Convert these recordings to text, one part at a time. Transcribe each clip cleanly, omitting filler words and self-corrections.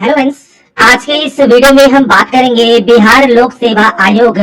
Hello friends, आज के इस वीडियो में हम बात करेंगे बिहार लोक सेवा आयोग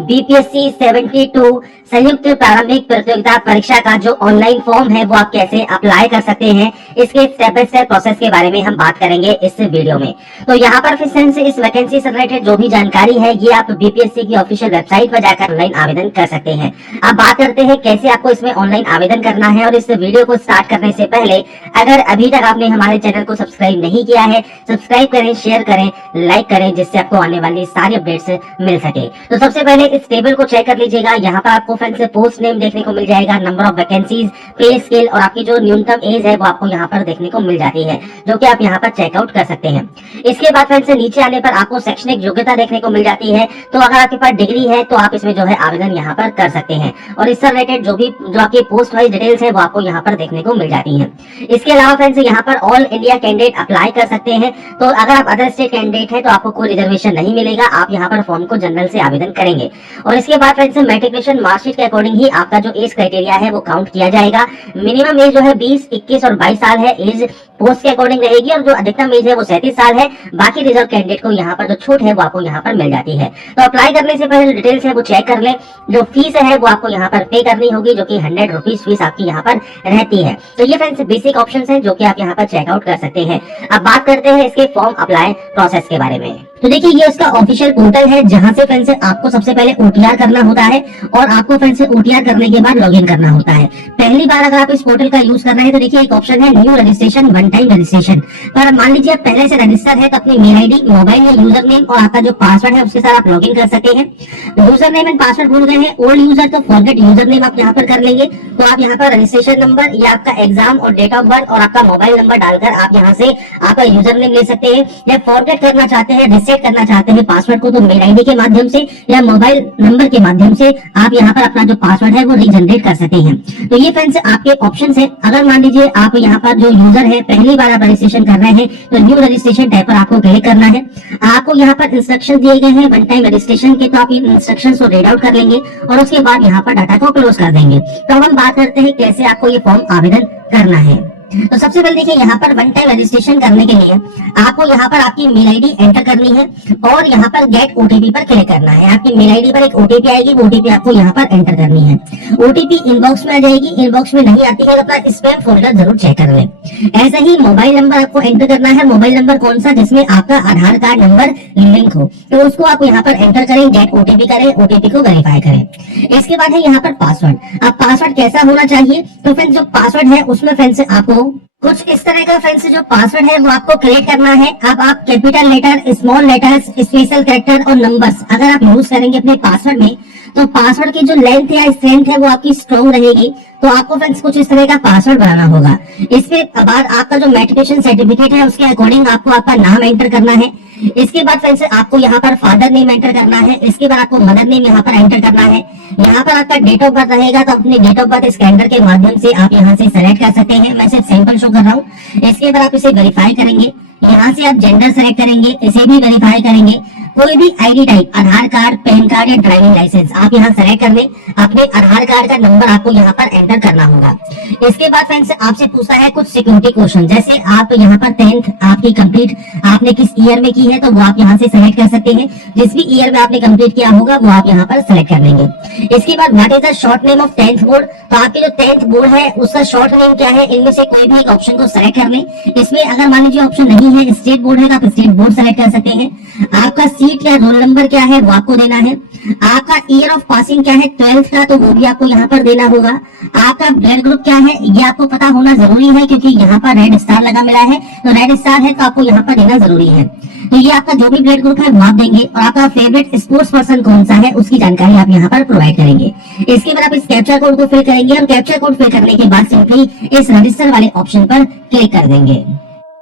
बीपीएससी 72 संयुक्त प्रारंभिक प्रतियोगिता परीक्षा का जो ऑनलाइन फॉर्म है वो आप कैसे अप्लाई कर सकते हैं। इसके स्टेप बाय स्टेप प्रोसेस के बारे में हम बात करेंगे इस वीडियो में। तो यहाँ पर फ्रेंड्स इस वैकेंसी से रिलेटेड जो भी जानकारी है ये आप बीपीएससी की ऑफिशियल वेबसाइट पर जाकर ऑनलाइन आवेदन कर सकते हैं। अब बात करते हैं कैसे आपको इसमें ऑनलाइन आवेदन करना है। और इस वीडियो को स्टार्ट करने से पहले अगर अभी तक आपने हमारे चैनल को सब्सक्राइब नहीं किया है, सब्सक्राइब करें, शेयर करें, लाइक करें, जिससे आपको आने वाली सारी अपडेट्स मिल सके। तो सबसे पहले इस टेबल को चेक कर लीजिएगा। यहाँ पर आपको फ्रेंड्स पोस्ट नेम देखने को मिल जाएगा, नंबर ऑफ वैकेंसीज, पे स्केल और आपकी जो न्यूनतम एज है वो आपको यहाँ पर देखने को मिल जाती है, जो कि आप यहाँ पर चेकआउट कर सकते हैं। इसके बाद फ्रेंड्स नीचे आने पर आपको शैक्षणिक योग्यता देखने को मिल जाती है। तो अगर आपके पास डिग्री है तो आप इसमें जो है आवेदन यहाँ पर कर सकते हैं। और इससे रिलेटेड जो आपकी पोस्ट वाइज डिटेल्स है वो आपको यहाँ पर देखने को मिल जाती है। इसके अलावा फ्रेंड्स यहाँ पर ऑल इंडिया कैंडिडेट अप्लाई कर सकते हैं। तो अगर आप अदर स्टेट कैंडिडेट है तो आपको कोई रिजर्वेशन नहीं मिलेगा, आप यहाँ पर फॉर्म को जनरल से आवेदन करेंगे। और इसके बाद फ्रेंड्स मैट्रिकुलेशन मार्कशीट के अकॉर्डिंग ही आपका जो एज क्राइटेरिया है वो काउंट किया जाएगा। मिनिमम एज जो है 20, 21 और 22 साल है, एज पोस्ट के अकॉर्डिंग रहेगी। और जो अधिकतम एज है वो 37 साल है। बाकी रिजर्व कैंडिडेट को यहाँ पर जो छूट है वो आपको यहाँ पर मिल जाती है। तो अप्लाई करने से पहले डिटेल्स है वो चेक कर ले। जो फीस है वो आपको यहाँ पर पे करनी होगी, जो कि 100 रुपीज फीस आपकी यहाँ पर रहती है। तो ये फ्रेंड्स बेसिक ऑप्शन है जो कि आप यहाँ पर चेकआउट कर सकते हैं। अब बात करते हैं इसके फॉर्म अप्लाई प्रोसेस के बारे में। तो देखिए ये उसका ऑफिशियल पोर्टल है जहां से फ्रेंड्स आपको सबसे पहले ओटीआर करना होता है और आपको फ्रेंड्स ओटीआर करने के बाद लॉगिन करना होता है। पहली बार अगर आप इस पोर्टल का यूज कर रहे हैं तो देखिए एक ऑप्शन है new registration, one time registration. पर मान लीजिए आप पहले से रजिस्टर है तो अपनी मेल आईडी, मोबाइल या यूजर नेम और आपका जो पासवर्ड है उसके साथ आप लॉगिन कर सकते हैं। यूजर नेम एंड पासवर्ड भूल गए हैं ओल्ड यूजर तो फॉरगेट यूजर नेम आप यहाँ पर कर लेंगे। तो आप यहाँ पर रजिस्ट्रेशन नंबर या आपका एग्जाम और डेट ऑफ बर्थ और आपका मोबाइल नंबर डालकर आप यहाँ से आपका यूजर नेम ले सकते हैं। या फॉरगेट करना चाहते हैं, रिसेट करना चाहते हैं पासवर्ड को तो मेल आईडी के माध्यम से या मोबाइल नंबर के माध्यम से आप यहाँ पर अपना जो पासवर्ड है वो रीजनरेट कर सकते हैं। तो ये फ्रेंड्स आपके ऑप्शन है। अगर मान लीजिए आप यहाँ पर जो यूजर है पहली बार आप रजिस्ट्रेशन कर रहे हैं तो न्यू रजिस्ट्रेशन टैब पर आपको क्लिक करना है। आपको यहाँ पर इंस्ट्रक्शन दिए गए हैं वन टाइम रजिस्ट्रेशन के, तो आप इन इंस्ट्रक्शन को रीड आउट कर लेंगे और उसके बाद यहाँ पर डाटा को क्लोज कर देंगे। तो हम बात करते हैं कैसे आपको ये फॉर्म आवेदन करना है। तो सबसे पहले देखिए यहाँ पर वन टाइम रजिस्ट्रेशन करने के लिए आपको यहाँ पर आपकी मेल आईडी एंटर करनी है और यहाँ पर गेट ओटीपी पर क्लिक करना है। आपकी मेल आईडी पर एक ओटीपी आएगी, वो ओटीपी आपको यहाँ पर एंटर करनी है। ओटीपी इनबॉक्स में आ जाएगी, इनबॉक्स में नहीं आती है तो अपना स्पैम फोल्डर जरूर चेक कर लें। ऐसा ही मोबाइल नंबर आपको एंटर करना है। मोबाइल नंबर कौन सा, जिसमें आपका आधार कार्ड नंबर लिंक हो, तो उसको आप यहाँ पर एंटर करें, गेट ओटीपी करें, ओटीपी को वेरीफाई करें। इसके बाद है यहाँ पर पासवर्ड। अब पासवर्ड कैसा होना चाहिए, तो फ्रेंड्स जो पासवर्ड है उसमें फ्रेंड्स आपको कुछ इस तरह का फ्रेंड्स जो पासवर्ड है वो आपको क्रिएट करना है। अब आप capital letter, small letters, special character और नंबर्स अगर आप यूज करेंगे अपने पासवर्ड में तो पासवर्ड की जो लेंथ या स्ट्रेंथ है वो आपकी स्ट्रॉन्ग रहेगी। तो आपको फ्रेंड्स कुछ इस तरह का पासवर्ड बनाना होगा। इसके बाद आपका जो मैट्रिकुलेशन सर्टिफिकेट है उसके अकॉर्डिंग आपको आपका नाम एंटर करना है। इसके बाद फ्रेंड्स आपको यहाँ पर फादर नेम एंटर करना है। इसके बाद आपको मदर नेम यहाँ पर एंटर करना है। यहाँ पर आपका डेट ऑफ बर्थ रहेगा तो अपनी डेट ऑफ बर्थ स्कैनर के माध्यम से आप यहाँ से सेलेक्ट कर सकते हैं। मैं सिर्फ सैंपल शो कर रहा हूँ। इसके बाद आप इसे वेरीफाई करेंगे। यहाँ से आप जेंडर सेलेक्ट करेंगे, इसे भी वेरीफाई करेंगे। कोई भी आईडी टाइप, आधार कार्ड, पैन कार्ड या ड्राइविंग लाइसेंस आप यहाँ सेलेक्ट कर लें। अपने आधार कार्ड का नंबर आपको यहाँ पर एंटर करना होगा। इसके बाद फ्रेंड्स आपसे पूछता है कुछ सिक्योरिटी क्वेश्चन, जैसे आप यहाँ पर 10th आपकी कंप्लीट आपने किस ईयर में की है तो वो आप यहाँ से सेलेक्ट कर सकते हैं। जिस भी ईयर में आपने कंप्लीट किया होगा वो आप यहाँ पर सेलेक्ट कर लेंगे। इसके बाद what is the short name of 10th board, तो आपके जो 10th बोर्ड है उसका शॉर्ट नेम क्या है, इनमें से कोई भी एक ऑप्शन को सेलेक्ट कर लें। इसमें अगर मान लीजिए ऑप्शन नहीं है, स्टेट बोर्ड है तो आप स्टेट बोर्ड सेलेक्ट कर सकते हैं। आपका सीट या रोल नंबर क्या है वो आपको देना है। आपका ईयर ऑफ पासिंग क्या है 12th का, तो वो भी आपको यहाँ पर देना होगा। आपका ब्लड ग्रुप क्या है ये आपको पता होना जरूरी है, क्योंकि यहाँ पर रेड स्टार लगा मिला है तो रेड स्टार है तो आपको यहाँ पर देना जरूरी है। तो ये आपका जो भी ब्लड ग्रुप है वो आप देंगे। और आपका फेवरेट स्पोर्ट्स पर्सन कौन सा है उसकी जानकारी आप यहाँ पर प्रोवाइड करेंगे। इसके बाद आप इस कैप्चा कोड को फिल करेंगे और कैप्चा कोड फिल करने के बाद सिंपली इस रजिस्टर वाले ऑप्शन पर क्लिक कर देंगे।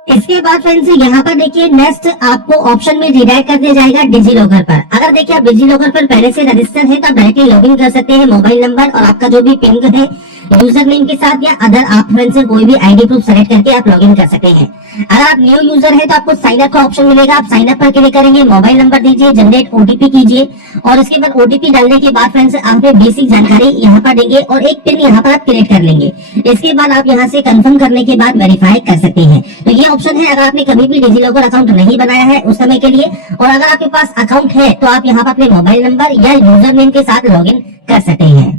इसके बाद फ्रेंड्स यहाँ पर देखिए नेक्स्ट आपको ऑप्शन में रिडायरेक्ट कर दिया जाएगा डिजी लॉकर पर। अगर देखिए आप डिजी लॉकर पर पहले से रजिस्टर है तो आप डायरेक्टली लॉगिन कर सकते हैं। मोबाइल नंबर और आपका जो भी पिन है यूजर नेम के साथ या अदर आप फ्रेंड से कोई भी आईडी प्रूफ सेलेक्ट करके आप लॉगिन कर सकते हैं। अगर आप न्यू यूजर है तो आपको साइन अप का ऑप्शन मिलेगा, आप साइन अप पर क्लिक करेंगे, मोबाइल नंबर दीजिए, जनरेट ओटीपी कीजिए और उसके बाद ओटीपी डालने के बाद फ्रेंड्स आप बेसिक जानकारी यहाँ पर देंगे और एक पिन यहाँ पर आप क्रिएट कर लेंगे। इसके बाद आप यहाँ से कंफर्म करने के बाद वेरीफाई कर सकते हैं। तो ये ऑप्शन है अगर आपने कभी भी डिजिलॉकर अकाउंट नहीं बनाया है उस समय के लिए, और अगर आपके पास अकाउंट है तो आप यहाँ पर अपने मोबाइल नंबर या यूजर नेम के साथ लॉगिन कर सकते हैं।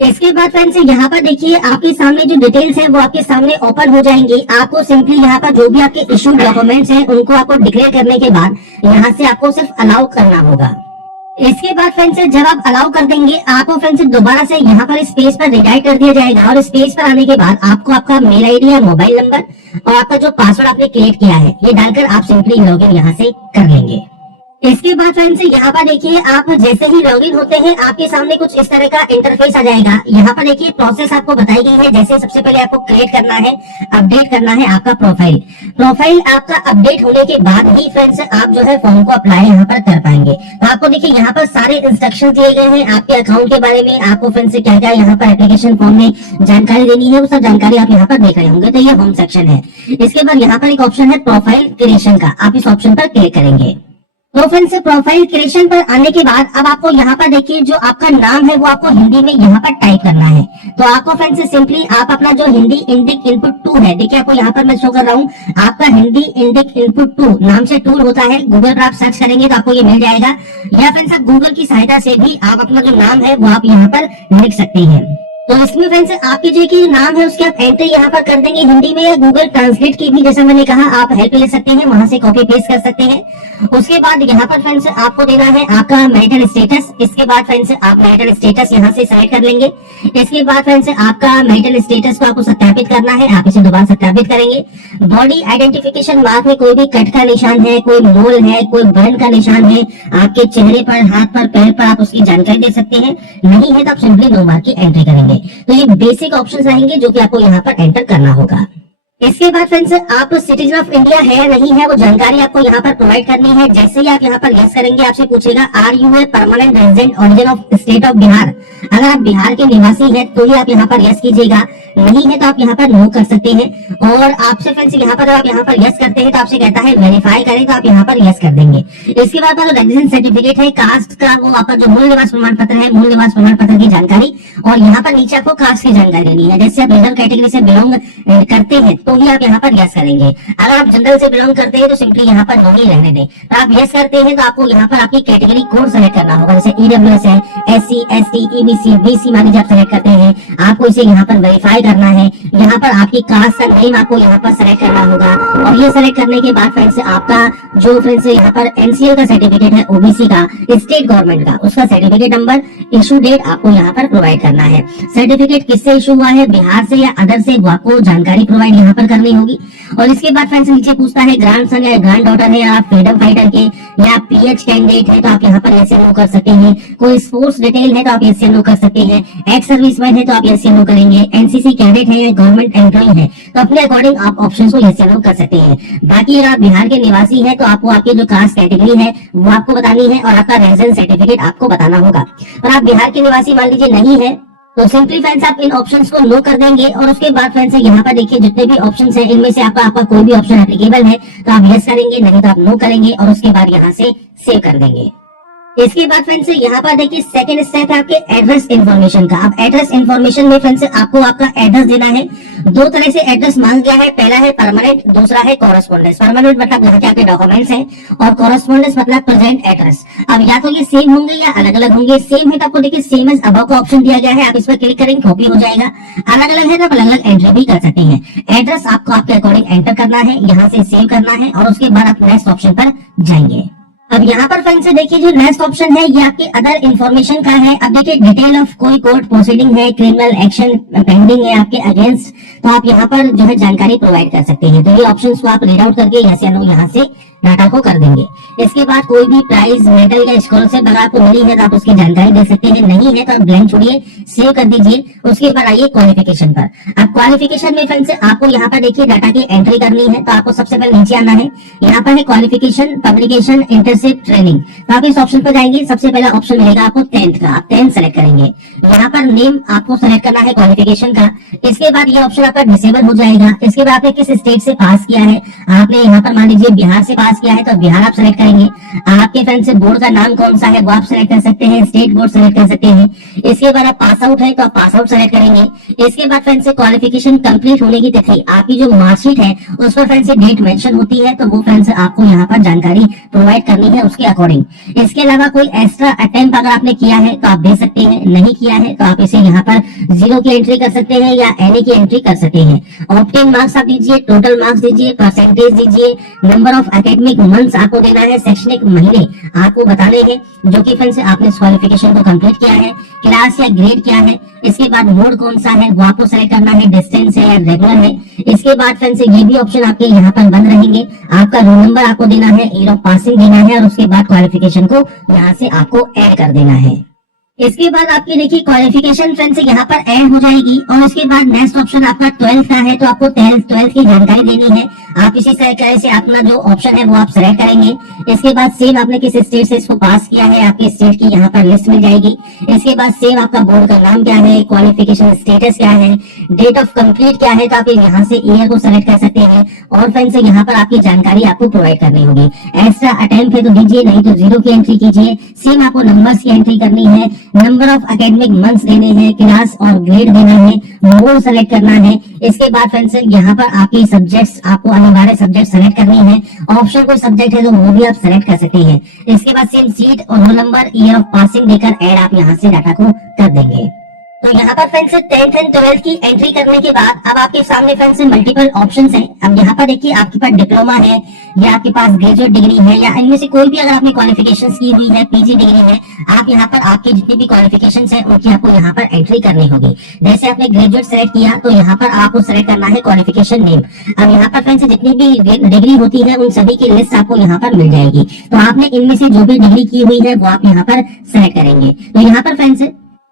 इसके बाद फ्रेंड्स यहाँ पर देखिए आपके सामने जो डिटेल्स हैं वो आपके सामने ओपन हो जाएंगी। आपको सिंपली यहाँ पर जो भी आपके इशू डॉक्यूमेंट्स हैं उनको आपको डिक्लेयर करने के बाद यहाँ से आपको सिर्फ अलाउ करना होगा। इसके बाद फ्रेंड्स जब आप अलाउ कर देंगे आपको फ्रेंड्स दोबारा से यहाँ पर इस पेज पर रिडायरेक्ट कर दिया जाएगा और इस पेज पर आने के बाद आपको आपका मेल आईडी या मोबाइल नंबर और आपका जो पासवर्ड आपने क्रिएट किया है ये डालकर आप सिंपली लॉगिन यहाँ से कर लेंगे। इसके बाद फ्रेंड्स यहाँ पर देखिए आप जैसे ही लॉगिन होते हैं आपके सामने कुछ इस तरह का इंटरफेस आ जाएगा। यहाँ पर देखिए प्रोसेस आपको बताई गई है, जैसे सबसे पहले आपको क्रिएट करना है, अपडेट करना है आपका प्रोफाइल आपका अपडेट होने के बाद ही फ्रेंड्स आप जो है फॉर्म को अप्लाई यहाँ पर कर पाएंगे। तो आपको देखिए यहाँ पर सारे इंस्ट्रक्शन दिए गए हैं आपके अकाउंट के बारे में, आपको फ्रेंड्स क्या क्या यहाँ पर एप्लीकेशन फॉर्म में जानकारी देनी है वो सब जानकारी आप यहाँ पर देख रहे होंगे। तो ये होम सेक्शन है। इसके बाद यहाँ पर एक ऑप्शन है प्रोफाइल क्रिएशन का, आप इस ऑप्शन पर क्लिक करेंगे। तो फ्रेंड्स प्रोफाइल क्रिएशन पर आने के बाद अब आपको यहाँ पर देखिए जो आपका नाम है वो आपको हिंदी में यहाँ पर टाइप करना है। तो आपको फ्रेंड्स सिंपली आप अपना जो हिंदी इंडिक इनपुट 2 है, देखिए आपको यहाँ पर मैं शो कर रहा हूँ, आपका हिंदी इंडिक इनपुट 2 नाम से टूल होता है, गूगल पर आप सर्च करेंगे तो आपको ये मिल जाएगा, या फ्रेंड्स आप गूगल की सहायता से भी आप अपना जो नाम है वो आप यहाँ पर लिख सकते हैं। तो इसमें फ्रेंड्स आपके जो कि नाम है उसके आप एंट्री यहाँ पर कर देंगे हिंदी में, या गूगल ट्रांसलेट की भी जैसा मैंने कहा आप हेल्प ले सकते हैं, वहां से कॉपी पेस्ट कर सकते हैं। उसके बाद यहाँ पर फ्रेंड्स आपको देना है आपका मैरिटल स्टेटस। इसके बाद फ्रेंड्स आप मैरिटल स्टेटस यहाँ से सेलेक्ट कर लेंगे। इसके बाद फ्रेंड्स आपका मैरिटल स्टेटस को आपको सत्यापित करना है, आप इसे दोबारा सत्यापित करेंगे। बॉडी आइडेंटिफिकेशन मार्क में कोई भी कट का निशान है, कोई मोल है, कोई बर्न का निशान है आपके चेहरे पर, हाथ पर, पैर पर, आप उसकी जानकारी दे सकते हैं। नहीं है तो आप सिंपली नो मार्क की एंट्री करेंगे। तो ये बेसिक ऑप्शंस रहेंगे जो कि आपको यहाँ पर एंटर करना होगा। इसके बाद फ्रेंड्स आप सिटीजन ऑफ इंडिया है या नहीं है वो जानकारी आपको यहाँ पर प्रोवाइड करनी है। जैसे ही आप यहाँ पर यस करेंगे आपसे पूछेगा are you a permanent resident origin of state of Bihar. अगर आप बिहार के निवासी हैं तो ही आप यहाँ पर यस कीजिएगा, नहीं है तो आप यहाँ पर नो कर सकते हैं। और आपसे फ्रेंड्स यहाँ पर आप यहाँ पर यस करते हैं तो आपसे कहता है वेरीफाई करें, तो आप यहाँ पर यस कर देंगे। इसके बाद जो रेजिडेंस सर्टिफिकेट है कास्ट का, वो आपका जो मूल निवास प्रमाण पत्र है, मूल निवास प्रमाण पत्र की जानकारी, और यहाँ पर नीचे आपको कास्ट की जानकारी देनी है। जैसे आप रिजर्व कैटेगरी से बिलोंग करते हैं तो ही आप यहाँ पर यस करेंगे। अगर आप जनरल से बिलोंग करते हैं तो सिंपली यहाँ पर नो ही रहने दें। तो आप यस करते हैं तो आपको यहाँ पर आपकी कैटेगरी कोड सेलेक्ट करना होगा, जैसे ईडब्ल्यूएस है, एससी, एसटी, ईबीसी, बीसी मान लीजिए आप सेलेक्ट करते हैं, आपको इसे यहाँ पर वेरीफाई करना है। यहाँ पर आपकी कास्ट का नेम आपको यहाँ पर सेलेक्ट करना होगा, और ये सेलेक्ट करने के बाद फ्रेंड्स आपका जो फ्रेंड्स यहाँ पर एनसीएल का सर्टिफिकेट है, ओबीसी का, स्टेट गवर्नमेंट का, उसका सर्टिफिकेट नंबर, इशू डेट आपको यहाँ पर प्रोवाइड करना है। सर्टिफिकेट किससे इशू हुआ है, बिहार से या अदर से, वो आपको जानकारी प्रोवाइड यहाँ पर करनी होगी। और इसके बाद फ्रेंड्स नीचे पूछता है ग्रैंड सन या ग्रैंड डॉटर है, या आप फ्रीडम फाइटर के या पीएच कैंडिडेट है तो आप यहाँ पर यस या नो कर सकते हैं। कोई स्पोर्ट्स डिटेल है तो आप यस या नो कर सकते हैं। एक्स सर्विसमैन है तो आप यस या नो करेंगे। एनसीसी कैडेट है या गवर्नमेंट एम्प्लॉय है तो अपने अकॉर्डिंग आप ऑप्शन को यस या नो कर सकते हैं। बाकी अगर आप बिहार के निवासी है तो आपको आपकी जो कास्ट कैटेगरी है वो आपको बतानी है, और आपका रेजिडेंस सर्टिफिकेट आपको बताना होगा। और आप बिहार के निवासी मान लीजिए नहीं है तो सिंपली फ्रेंड्स आप इन ऑप्शंस को नो कर देंगे। और उसके बाद फ्रेंड्स यहाँ पर देखिए जितने भी ऑप्शंस हैं इनमें से आपका कोई भी ऑप्शन एप्लीकेबल है तो आप यस करेंगे, नहीं तो आप नो करेंगे, और उसके बाद यहाँ से सेव कर देंगे। इसके बाद फ्रेंड्स यहाँ पर देखिए सेकंड स्टेप है आपके एड्रेस इन्फॉर्मेशन का। अब एड्रेस इन्फॉर्मेशन में फ्रेंड्स आपको आपका एड्रेस देना है। दो तरह से एड्रेस मांग गया है, पहला है परमानेंट, दूसरा है कॉरेस्पॉन्डेंस। परमानेंट मतलब यहाँ के आपके डॉक्यूमेंट्स हैं, और कॉरेस्पॉन्डेंस मतलब प्रेजेंट एड्रेस। अब या तो ये सेम होंगे या अलग अलग होंगे। सेम है तो आपको देखिए सेम एज अबव का ऑप्शन दिया गया है, आप इस पर क्लिक करेंगे कॉपी हो जाएगा। अलग अलग है तो आप अलग अलग एंट्री भी कर सकते हैं। एड्रेस आपको आपके अकॉर्डिंग एंटर करना है, यहाँ से सेव करना है, और उसके बाद आप नेक्स्ट ऑप्शन पर जाएंगे। अब यहाँ पर फ्रेंड्स देखिए जो नेक्स्ट ऑप्शन है ये आपके अदर इन्फॉर्मेशन का है। अब देखिए डिटेल ऑफ कोई कोर्ट प्रोसीडिंग है, क्रिमिनल एक्शन पेंडिंग है आपके अगेंस्ट, तो आप यहाँ पर जो है जानकारी प्रोवाइड कर सकते हैं। तो ये ऑप्शंस को आप रीड आउट करके यस या नो यहाँ से डाटा को कर देंगे। इसके बाद कोई भी प्राइज मेडल या स्कॉलरशिप अगर आपको मिली है तो आप उसकी जानकारी दे सकते हैं, नहीं है तो आप ब्लैंक छोड़िए, सेव कर दीजिए। उसके बाद आइए क्वालिफिकेशन पर। अब क्वालिफिकेशन में फ्रेंड्स आपको यहाँ पर देखिए डाटा की एंट्री करनी है, तो आपको सबसे पहले नीचे आना है, यहाँ पर है क्वालिफिकेशन, पब्लिकेशन, इंटर्नशिप, ट्रेनिंग। तो आप इस ऑप्शन पर जाएंगे, सबसे पहला ऑप्शन मिलेगा आपको 10th का, आप 10 सेलेक्ट करेंगे। यहाँ पर नेम आपको सेलेक्ट करना है क्वालिफिकेशन का। इसके बाद ये ऑप्शन आपका डिसेबल हो जाएगा। इसके बाद आपने किस स्टेट से पास किया है, आपने यहाँ पर मान लीजिए बिहार से पास किया है तो बिहार आप सेलेक्ट करेंगे। आपके फ्रेंड से बोर्ड का नाम कौन सा है वो आप सेलेक्ट कर सकते हैं, स्टेट बोर्ड सेलेक्ट कर सकते हैं। इसके बाद आप पास आउट है तो आप पास आउट सेलेक्ट करेंगे। इसके बाद फ्रेंड से क्वालिफिकेशन कंप्लीट होने की तिथि, आपकी जो मार्कशीट है उस पर फ्रेंड से डेट मेंशन होती है, तो वो फ्रेंड से आपको यहाँ पर जानकारी प्रोवाइड करनी है उसके अकॉर्डिंग। इसके अलावा कोई एक्स्ट्रा अटेम्प्ट अगर आपने किया है तो आप दे सकते हैं, नहीं किया है तो आप इसे यहाँ पर 0 की एंट्री कर सकते हैं या एनी की एंट्री कर सकते हैं। ऑप्टेन मार्क्स आप दीजिए, टोटल मार्क्स दीजिए, परसेंटेज दीजिए, नंबर ऑफ एकेडमिक मंथ्स आपको देना है, शैक्षणिक महीने आपको बताने हैं जो कि फ्रेंड्स आपने क्वालिफिकेशन को कंप्लीट किया है, क्लास या ग्रेड क्या है। इसके बाद मोड कौन सा है वो आपको सेलेक्ट करना है, डिस्टेंस है या रेगुलर है। इसके बाद फ्रेंड्स ये भी ऑप्शन आपके यहाँ पर बंद रहेंगे। आपका रोल नंबर आपको देना है, ईयर ऑफ पासिंग देना है और उसके बाद क्वालिफिकेशन को यहाँ से आपको ऐड कर देना है। इसके बाद आपकी देखिए क्वालिफिकेशन फ्रेंड्स यहाँ पर ऐड हो जाएगी और इसके बाद नेक्स्ट ऑप्शन आपका 12th का है, तो आपको 12th की जानकारी देनी है। आप इसी तरह से अपना जो ऑप्शन है वो आप सेलेक्ट करेंगे। इसके बाद सेम आपने किस स्टेट से इसको पास किया है, आपके स्टेट की यहाँ पर लिस्ट मिल जाएगी। इसके बाद सेम आपका बोर्ड का नाम क्या है, क्वालिफिकेशन स्टेटस क्या है, डेट ऑफ कंप्लीट क्या है, तो आप यहाँ से ईयर को सेलेक्ट कर सकते हैं और फ्रेंड्स यहाँ पर आपकी जानकारी आपको प्रोवाइड करनी होगी। एक्स्ट्रा अटेम्प्ट है तो दीजिए, नहीं तो 0 की एंट्री कीजिए। सेम आपको नंबर्स की एंट्री करनी है, नंबर ऑफ एकेडमिक मंथ्स देने हैं, क्लास और ग्रेड देना है, मोड सेलेक्ट करना है। इसके बाद फ्रेंड्स यहाँ पर आपकी सब्जेक्ट्स आपको अनिवार्य सब्जेक्ट सेलेक्ट करनी है। ऑप्शन कोई सब्जेक्ट है तो वो भी आप सेलेक्ट कर सकते हैं। इसके बाद सेम सीट और roll number, year of passing देकर ऐड आप यहाँ से डाटा को कर देंगे। तो यहाँ पर फ्रेंड्स 10th एंड 12th की एंट्री करने के बाद अब आपके सामने फ्रेंड्स मल्टीपल ऑप्शंस हैं। अब यहाँ पर देखिए आपके पास डिप्लोमा है या आपके पास ग्रेजुएट डिग्री है या इनमें से कोई भी अगर आपने क्वालिफिकेशंस की हुई है, पीजी डिग्री है, आप यहाँ पर आपकी जितनी भी क्वालिफिकेशंस है उनकी आपको यहाँ पर एंट्री करनी होगी। जैसे आपने ग्रेजुएट सेलेक्ट किया तो यहाँ पर आपको सेलेक्ट करना है क्वालिफिकेशन नेम। अब यहाँ पर फ्रेंड्स जितनी भी डिग्री होती है उन सभी की लिस्ट आपको यहाँ पर मिल जाएगी, तो आपने इनमें से जो भी डिग्री की हुई है वो आप यहाँ पर सेलेक्ट करेंगे। तो यहाँ पर फ्रेंड्स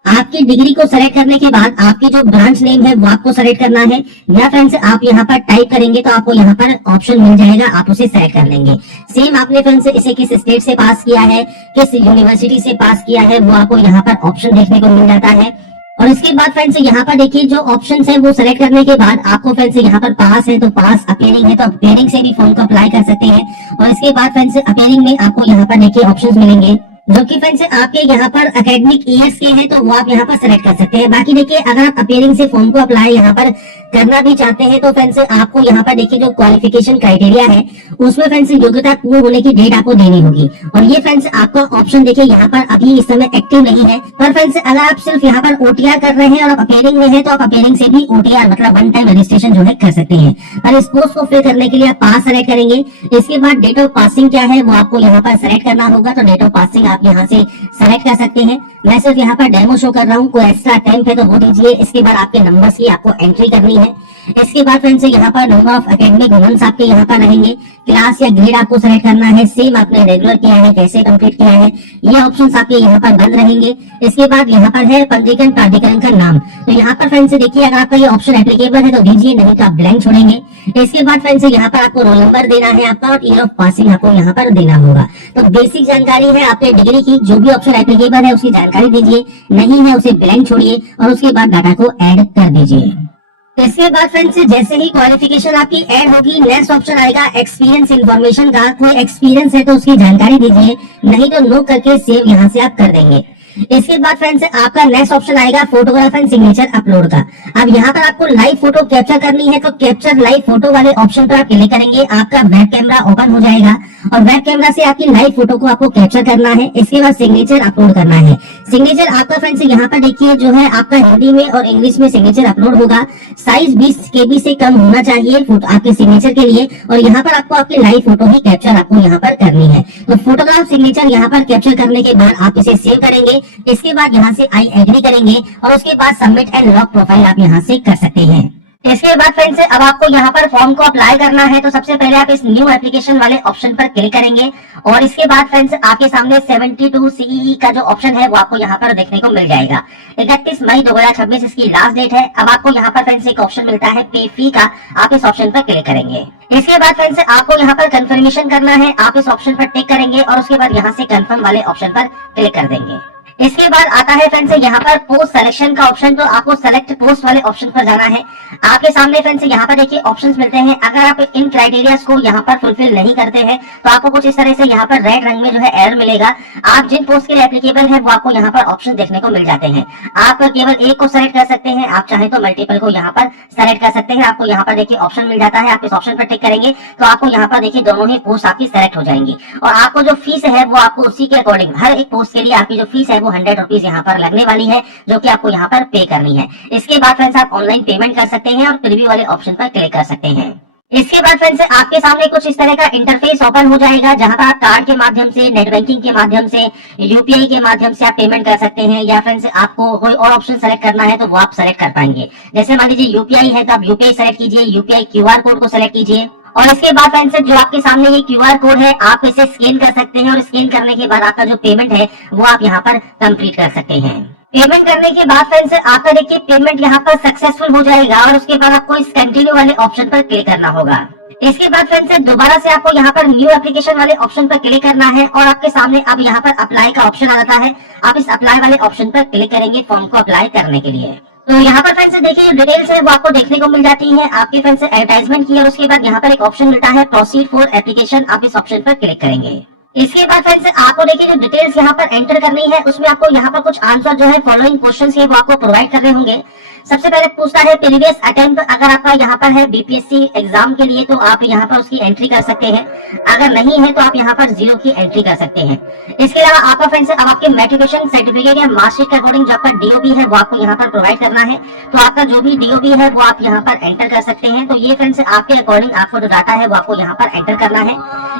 आपकी डिग्री को सेलेक्ट करने के बाद आपकी जो ब्रांच नेम है वो आपको सेलेक्ट करना है, या फ्रेंड्स आप यहाँ पर टाइप करेंगे तो आपको यहाँ पर ऑप्शन मिल जाएगा, आप उसे सेलेक्ट कर लेंगे। सेम आपने फ्रेंड्स इसे किस स्टेट से पास किया है, किस यूनिवर्सिटी से पास किया है वो आपको यहाँ पर ऑप्शन देखने को मिल जाता है। और इसके बाद फ्रेंड्स यहाँ पर देखिए जो ऑप्शंस है वो सेलेक्ट करने के बाद आपको फ्रेंड्स यहाँ पर पास है तो पास, अपीयरिंग है तो अपीयरिंग से भी फॉर्म को अप्लाई कर सकते हैं। और इसके बाद फ्रेंड्स अपीयरिंग में आपको यहाँ पर देखिए ऑप्शंस मिलेंगे जो कि फ्रेंड्स आपके यहाँ पर एकेडमिक ईयर्स के हैं तो वो आप यहाँ पर सेलेक्ट कर सकते हैं। बाकी देखिए अगर आप अपीयरिंग से फॉर्म को अप्लाई यहाँ पर करना भी चाहते हैं तो फ्रेंड्स आपको यहाँ पर देखिए जो क्वालिफिकेशन क्राइटेरिया है उसमें फ्रेंड्स योग्यता पूर्ण होने की डेट आपको देनी होगी। और ये फ्रेंड्स आपका ऑप्शन देखिए यहाँ पर अभी इस समय एक्टिव नहीं है, पर फ्रेंड्स अगर आप सिर्फ यहाँ पर ओटीआर कर रहे हैं और अपीयरिंग में है तो आप अपीयरिंग से भी ओटीआर मतलब वन टाइम रजिस्ट्रेशन जो है कर सकते हैं। और इस पोस्ट को फिल करने के लिए आप पास सेलेक्ट करेंगे। इसके बाद डेट ऑफ पासिंग क्या है वो आपको यहाँ पर सेलेक्ट करना होगा, तो डेट ऑफ पासिंग आप यहाँ से सेलेक्ट कर सकते हैं। मैं सिर्फ यहाँ पर डेमो शो कर रहा हूँ, कोई एक्स्ट्रा अटेम्प्ट है तो वो दीजिए। इसके बाद आपके नंबर्स की आपको एंट्री करनी है। इसके बाद फ्रेंड्स यहाँ पर नंबर ऑफ एकेडमिक मंथ्स आपके यहाँ पर रहेंगे, क्लास या ग्रेड आपको सेलेक्ट करना है। सेम आपने रेगुलर किया है, कैसे कंप्लीट किया है, ये ऑप्शंस आपके यहाँ पर बंद रहेंगे। इसके बाद यहाँ पर है पंजीकरण प्राधिकरण का नाम, तो यहाँ पर फ्रेंड्स देखिए अगर आपका ये ऑप्शन एप्लीकेबल है तो दीजिए, नहीं तो आप ब्लैंक छोड़ेंगे। इसके बाद फ्रेंड्स यहाँ पर आपको रोल नंबर देना है आपका और ईयर ऑफ पासिंग आपको यहाँ पर देना होगा। तो बेसिक जानकारी है आपने डिग्री की, जो भी ऑप्शन एप्लीकेबल है उसकी जानकारी दीजिए, नहीं है उसे ब्लैंक छोड़िए और उसके बाद डाटा को ऐड कर दीजिए। इसके बाद फ्रेंड्स जैसे ही क्वालिफिकेशन आपकी ऐड होगी नेक्स्ट ऑप्शन आएगा एक्सपीरियंस इन्फॉर्मेशन का। कोई एक्सपीरियंस है तो उसकी जानकारी दीजिए, नहीं तो नो करके सेव यहाँ से आप कर देंगे। इसके बाद फ्रेंड्स आपका नेक्स्ट ऑप्शन आएगा फोटोग्राफ एंड सिग्नेचर अपलोड का। अब यहाँ पर आपको लाइव फोटो कैप्चर करनी है तो कैप्चर लाइव फोटो वाले ऑप्शन पर आप क्लिक करेंगे, आपका वेब कैमरा ओपन हो जाएगा और वेब कैमरा से आपकी लाइव फोटो को आपको कैप्चर करना है। इसके बाद सिग्नेचर अपलोड करना है। सिग्नेचर आपका फ्रेंड्स यहाँ पर देखिए जो है आपका हिंदी में और इंग्लिश में सिग्नेचर अपलोड होगा। साइज 20 KB से कम होना चाहिए आपके सिग्नेचर के लिए और यहाँ पर आपको आपकी लाइव फोटो ही कैप्चर आपको यहाँ पर करनी है। तो फोटोग्राफ सिग्नेचर यहाँ पर कैप्चर करने के बाद आप इसे सेव करेंगे। इसके बाद यहाँ से आई एग्री करेंगे और उसके बाद सबमिट एंड लॉक प्रोफाइल आप यहाँ से कर सकते हैं। इसके बाद फ्रेंड्स अब आपको यहाँ पर फॉर्म को अप्लाई करना है, तो सबसे पहले आप इस न्यू एप्लीकेशन वाले ऑप्शन पर क्लिक करेंगे और इसके बाद फ्रेंड्स आपके सामने 72 CEE का जो ऑप्शन है वो आपको यहाँ पर देखने को मिल जाएगा। 31 मई 2026 इसकी लास्ट डेट है। अब आपको यहाँ पर फ्रेंड्स एक ऑप्शन मिलता है पे फी का, आप इस ऑप्शन पर क्लिक करेंगे। इसके बाद फ्रेंड्स आपको यहाँ पर कंफर्मेशन करना है, आप इस ऑप्शन पर टिक करेंगे और उसके बाद यहाँ से कंफर्म वाले ऑप्शन पर क्लिक कर देंगे। इसके बाद आता है फ्रेंड्स यहाँ पर पोस्ट सिलेक्शन का ऑप्शन, तो आपको सेलेक्ट पोस्ट वाले ऑप्शन पर जाना है। आपके सामने फ्रेंड्स यहाँ पर देखिए ऑप्शंस मिलते हैं। अगर आप इन क्राइटेरियाज को यहाँ पर फुलफिल नहीं करते हैं तो आपको कुछ इस तरह से यहाँ पर रेड रंग में जो है एरर मिलेगा। आप जिन पोस्ट के लिए एप्लीकेबल है वो आपको यहाँ पर ऑप्शन देखने को मिल जाते हैं। आप केवल एक को सेलेक्ट कर सकते हैं, आप चाहे तो मल्टीपल को यहाँ पर सेलेक्ट कर सकते हैं। आपको यहाँ पर देखिए ऑप्शन मिल जाता है, आप इस ऑप्शन पर टिक करेंगे तो आपको यहाँ पर देखिए दोनों ही पोस्ट आपकी सेलेक्ट हो जाएंगी और आपको जो फीस है वो आपको उसी के अकॉर्डिंग हर एक पोस्ट के लिए आपकी जो फीस है वो 100 रुपीज यहाँ पर लगने वाली है, जो कि आपको यहाँ पर पे करनी है। इसके बाद फ्रेंड्स आप ऑनलाइन पेमेंट कर सकते हैं और प्रीव्यू वाले ऑप्शन पर क्लिक कर सकते हैं। इसके बाद फ्रेंड्स आपके सामने कुछ इस तरह का इंटरफेस ओपन हो जाएगा, जहां पर आप कार्ड के माध्यम से, नेट बैंकिंग के माध्यम से, यूपीआई के माध्यम से आप पेमेंट कर सकते हैं, या फ्रेंड्स आपको कोई और ऑप्शन सेलेक्ट करना है तो वो आप सेलेक्ट कर पाएंगे। जैसे मान लीजिए यूपीआई है तो आप यूपीआई सेलेक्ट कीजिए, यूपीआई क्यूआर कोड को सेलेक्ट कीजिए और इसके बाद फ्रेंड्स जो आपके सामने ये क्यूआर कोड है आप इसे स्कैन कर सकते हैं और स्कैन करने के बाद आपका जो पेमेंट है वो आप यहाँ पर कंप्लीट कर सकते हैं। पेमेंट करने के बाद फ्रेंड्स आपका देखिए पेमेंट यहाँ पर सक्सेसफुल हो जाएगा और उसके बाद आपको इस कंटिन्यू वाले ऑप्शन पर क्लिक करना होगा। इसके बाद फ्रेंड्स दोबारा से आपको यहाँ पर न्यू एप्लीकेशन वाले ऑप्शन पर क्लिक करना है और आपके सामने अब यहाँ पर अप्लाई का ऑप्शन आ जाता है। आप इस अप्लाई वाले ऑप्शन पर क्लिक करेंगे फॉर्म को अप्लाई करने के लिए। तो यहाँ पर फ्रेंड्स देखिए डिटेल्स है वो आपको देखने को मिल जाती है आपके फ्रेंड्स एडवर्टाइजमेंट की और उसके बाद यहाँ पर एक ऑप्शन मिलता है प्रोसीड फॉर एप्लीकेशन, आप इस ऑप्शन पर क्लिक करेंगे। इसके बाद फ्रेंड्स आपको देखिए जो डिटेल्स यहाँ पर एंटर करनी है उसमें आपको यहाँ पर कुछ आंसर जो है फॉलोइंग क्वेश्चंस है वो आपको प्रोवाइड करने होंगे। सबसे पहले पूछता है प्रीवियस अटेम्प्ट, अगर आपका यहाँ पर है बीपीएससी एग्जाम के लिए तो आप यहाँ पर उसकी एंट्री कर सकते हैं, अगर नहीं है तो आप यहाँ पर 0 की एंट्री कर सकते हैं। इसके अलावा आपका फ्रेंड्स अब आपके मैट्रिकुलेशन सर्टिफिकेट या मार्कशीट के अकॉर्डिंग जो आपका डीओबी है वो आपको यहाँ पर प्रोवाइड करना है, तो आपका जो भी डीओबी है वो आप यहाँ पर एंटर कर सकते हैं। तो ये फ्रेंड्स आपके अकॉर्डिंग आपको जो डाटा है वो आपको यहाँ पर एंटर करना है।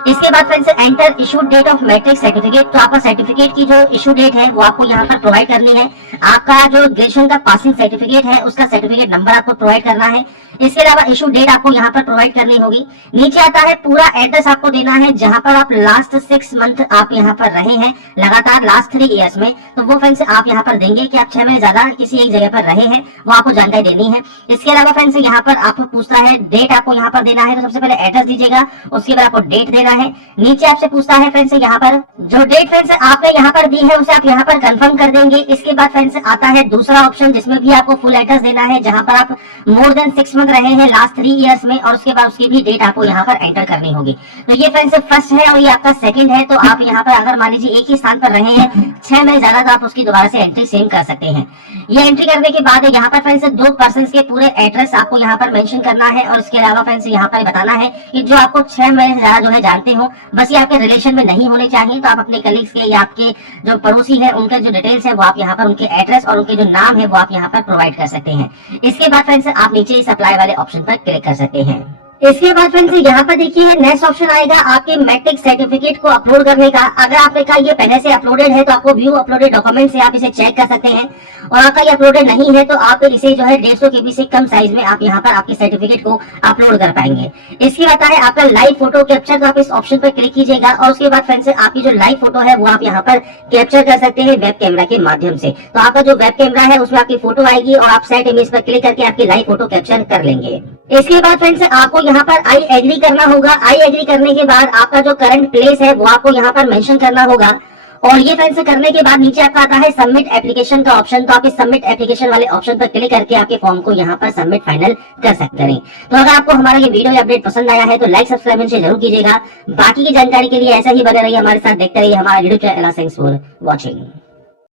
इसके बाद friends enter issue date of matric certificate, तो आपका सर्टिफिकेट की जो इशू डेट है वो आपको यहाँ पर प्रोवाइड करनी है। आपका जो ग्रेजुएशन का पासिंग सर्टिफिकेट है उसका सर्टिफिकेट नंबर आपको प्रोवाइड करना है। इसके अलावा इशू डेट आपको यहाँ पर प्रोवाइड करनी होगी। नीचे आता है पूरा एड्रेस आपको देना है, जहां पर आप लास्ट 6 मंथ आप यहाँ पर रहे हैं लगातार लास्ट 3 इयर्स में, तो वो फ्रेंड्स आप यहाँ पर देंगे कि आप 6 महीने ज्यादा किसी एक जगह पर रहे हैं, वो आपको जानकारी देनी है। इसके अलावा फ्रेंड्स यहाँ पर आपको पूछता है डेट आपको यहाँ पर देना है, तो सबसे पहले एड्रेस दीजिएगा, उसके बाद आपको डेट देना है। नीचे आपसे पूछता है फ्रेंड्स यहाँ पर जो डेट फ्रेंड्स आपने यहाँ पर दी है उसे आप यहाँ पर कंफर्म कर देंगे। इसके बाद फ्रेंड्स आता है दूसरा ऑप्शन जिसमें भी आपको फुल एड्रेस देना है, जहां पर आप मोर देन 6 मंथ रहे हैं लास्ट 3 इयर्स में, और उसके बाद उसकी भी डेट आपको यहाँ पर एंटर करनी होगी। तो ये फ्रेंड्स फर्स्ट है और ये आपका सेकंड है। तो आप यहाँ पर अगर मान लीजिए एक ही स्थान पर रहे हैं 6 महीने ज्यादा, तो आप उसकी दोबारा से एंट्री सेम कर सकते हैं। ये एंट्री करने के बाद यहाँ पर फ्रेंड्स 2 पर्सन के पूरे एड्रेस आपको यहाँ पर मेंशन करना है और इसके अलावा फ्रेंड्स यहाँ पर बताना है कि जो आपको 6 महीने से ज्यादा जो है जानते हो, बस ये आपके रिलेशन में नहीं होने चाहिए। तो आप अपने कलीग्स के या आपके जो पड़ोसी है उनके जो डिटेल्स है वो आप यहाँ पर उनके एड्रेस और उनके जो नाम है वो आप यहाँ पर प्रोवाइड कर सकते हैं। इसके बाद फ्रेंड्स आप नीचे इस अप्लाई वाले ऑप्शन पर क्लिक कर सकते हैं। इसके बाद फ्रेंड्स यहाँ पर देखिए नेक्स्ट ऑप्शन आएगा आपके मैट्रिक सर्टिफिकेट को अपलोड करने का। अगर आपने कहा ये पहले से अपलोडेड है तो आपको व्यू अपलोडेड डॉक्यूमेंट से आप इसे चेक कर सकते हैं, और आपका ये अपलोडेड नहीं है तो आप इसे जो है 150 KB से कम साइज में आप यहाँ पर आपके सर्टिफिकेट को अपलोड कर पाएंगे। इसके बाद है आपका लाइव फोटो कैप्चर, तो आप इस ऑप्शन पर क्लिक कीजिएगा और उसके बाद फ्रेंड्स आपकी जो लाइव फोटो है वो आप यहाँ पर कैप्चर कर सकते हैं वेब कैमरा के माध्यम से। तो आपका जो वेब कैमरा है उसमें आपकी फोटो आएगी और आप सेट इमेज पर क्लिक करके आपकी लाइव फोटो कैप्चर कर लेंगे। इसके बाद फ्रेंड्स आपको यहाँ पर आई एग्री करना होगा। आई एग्री करने के बाद आपका जो करंट प्लेस है वो आपको यहाँ पर मेंशन करना होगा, और ये फ्रेंड्स करने के बाद नीचे आपका आता है सबमिट एप्लीकेशन का ऑप्शन। तो आप इस सबमिट एप्लीकेशन वाले ऑप्शन पर क्लिक करके आपके फॉर्म को यहाँ पर सबमिट फाइनल कर सकते हैं। तो अगर आपको हमारा ये वीडियो या अपडेट पसंद आया है तो लाइक सब्सक्राइब जरूर कीजिएगा। बाकी की जानकारी के लिए ऐसा ही बने रहिए हमारे साथ, देखते रहिए हमारा YouTube channel. Thanks for watching.